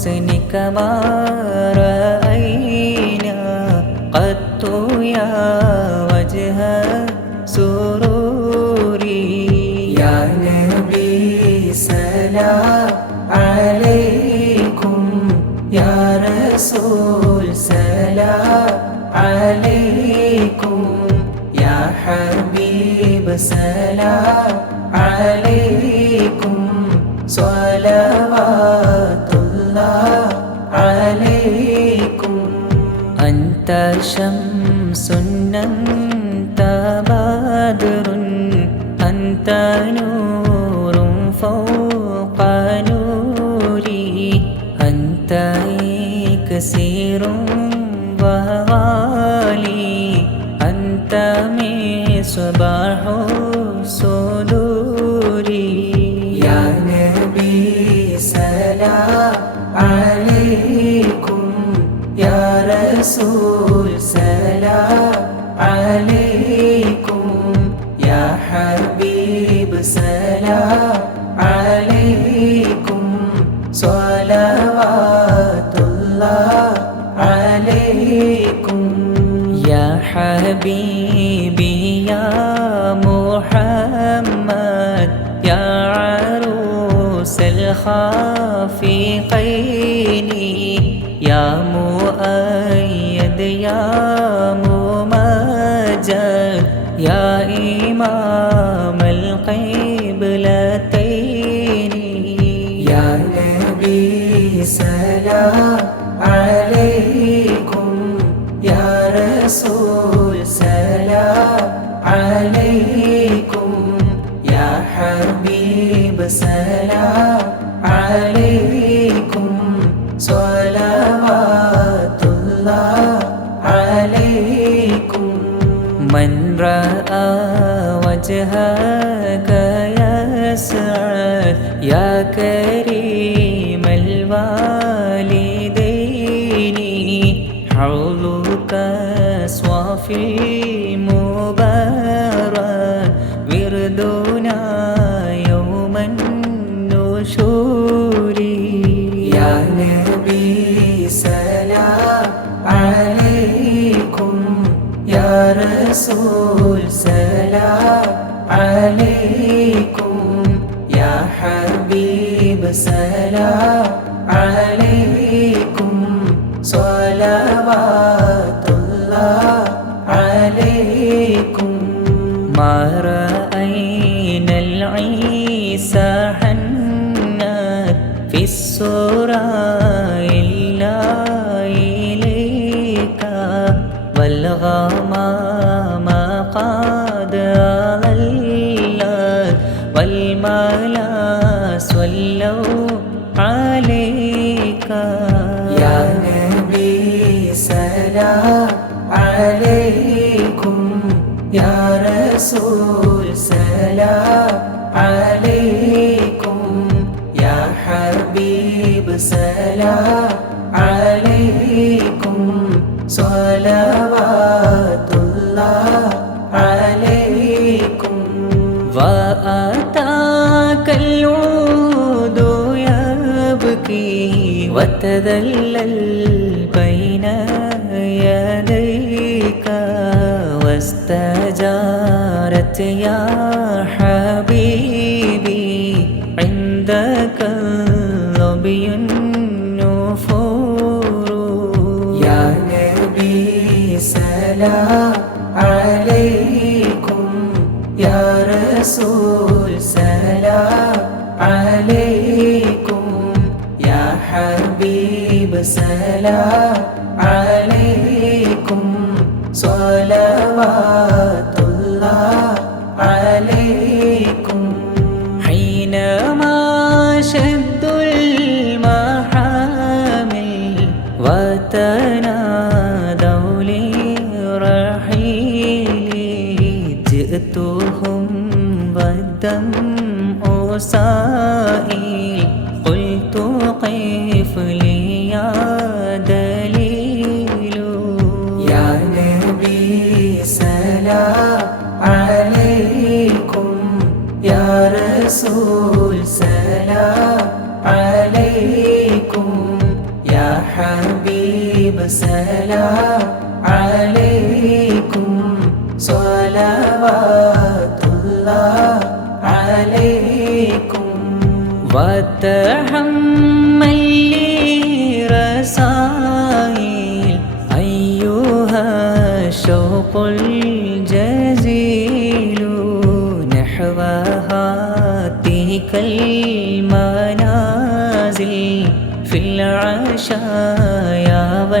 حسنك ما رأينا قط يا شمس أنت بدر أنت نور فوق نوري أنت كثير وغالي أنت مصباح صدوري يا نبي سلام عليكم يا رسول مؤيد يا ممجد يا إمام القبلتين. يا نبي سلام عليكم. يا رسول سلام عليكم. يا حبيب سلام عليكم. है حبيب سلام عليكم. صلوات الله عليكم. ما رأينا العيسى حنات في السورة عليكم يا رسول سلام عليكم يا حبيب سلام عليكم صلوات الله عليكم وأتاك العود يبكي وتذلل واستجارت يا حبيبي عندك اللبي النفور. يا نبي سلام عليكم يا رسول سلام عليكم. يا حبيب سلام عليكم صلوات الله عليكم. حينما شدوا المحامل وتنادوا لرحيلي جئتهم والدمع سائل حبيب سلام عليكم صلوات الله عليكم. وتحمل لي رسائل أيها الشوق الجزيل نحو هاتيك المنازل في العشايا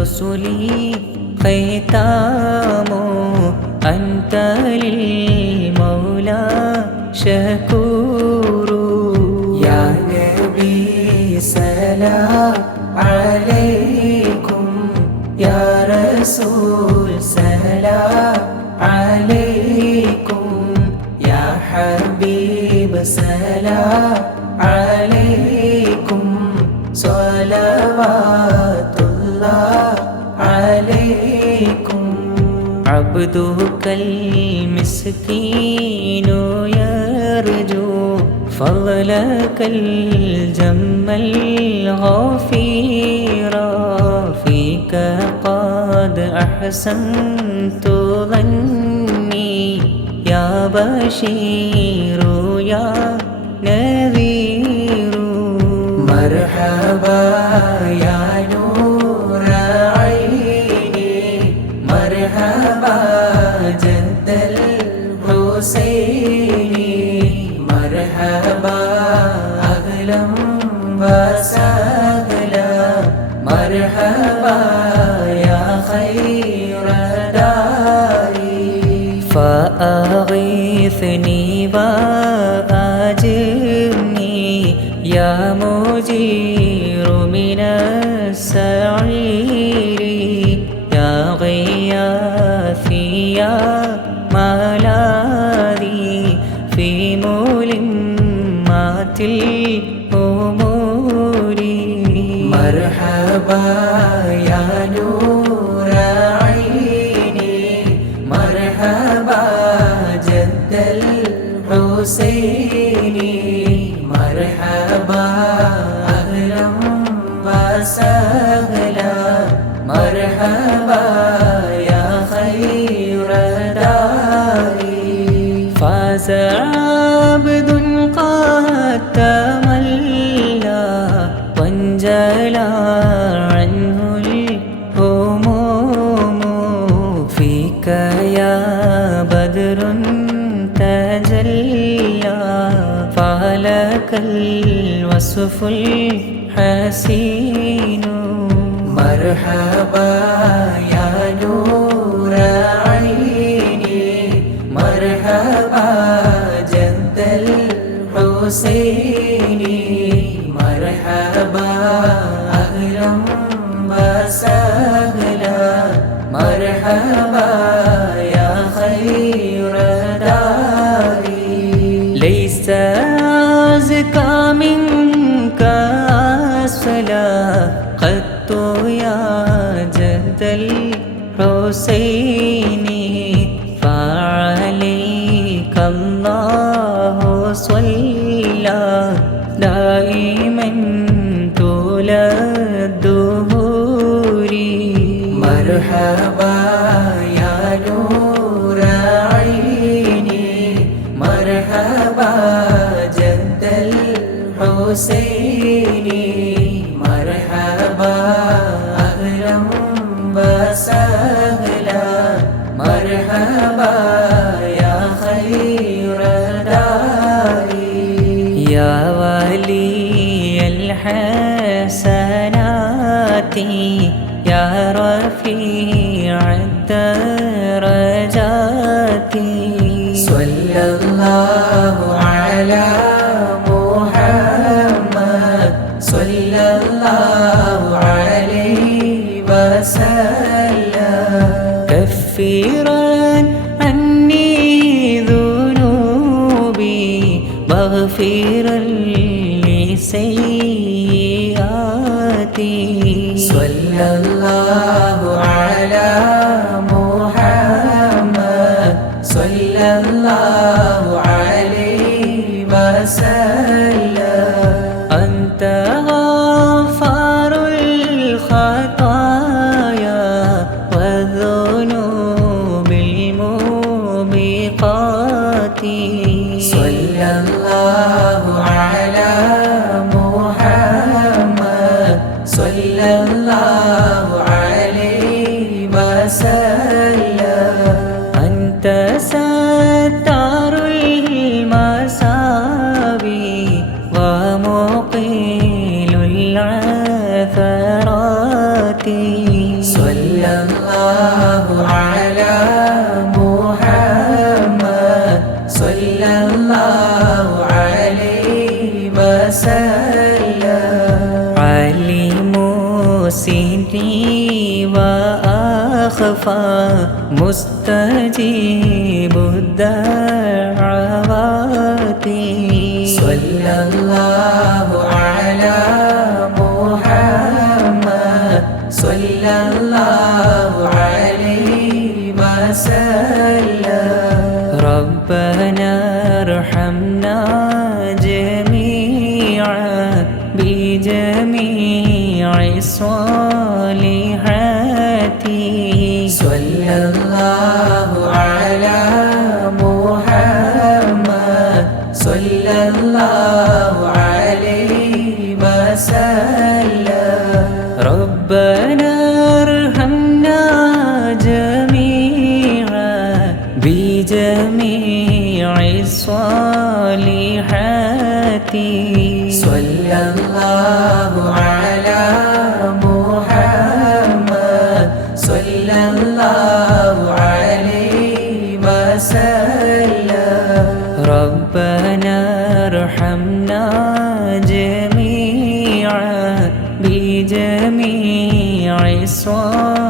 لي رسلي ختام أنت للمولى شكور يا نبي سلام عليكم يا رسول سلام عليكم يا حبيب سلام عليكم صلوات الله عبدك المسكين يرجو فضلك الجم الغفير. فيك قد أحسنت ظني يا بشير يا نذير. فأغيثني وأجرني يا مجير من السعير الوصف الحسين مرحبا يا نور عيني مرحبا جد الحسين مرحبا أهلا وسهلا مرحبا طول الدهور مرحبا يا نور عيني مرحبا جد الحسين مرحبا أهلا وسهلا مرحبا يا خير داري يا ولي الحسنات يا رفيع الدرجات. صلى الله على محمد. صلى الله عليه وسلم. كفرا عني ذنوبي مغفرا لسيئاتي صلى الله على محمد. صلى الله عليه وسلم. أنت غفار الخطايا والذنوب الموبقات. الله على محمد. صلى الله عليه وسلم. علم سري وأخفى مستجيب الدعوات. صلى الله على محمد. صلى الله وسلم. ربنا ارحمنا جميعا بجميع الصالحات صلى الله على محمد. صلى الله عليه وسلم. الصالحات صلى الله على محمد. صلى الله عليه وسلم. ربنا ارحمنا جميعا. بجميع الصالحات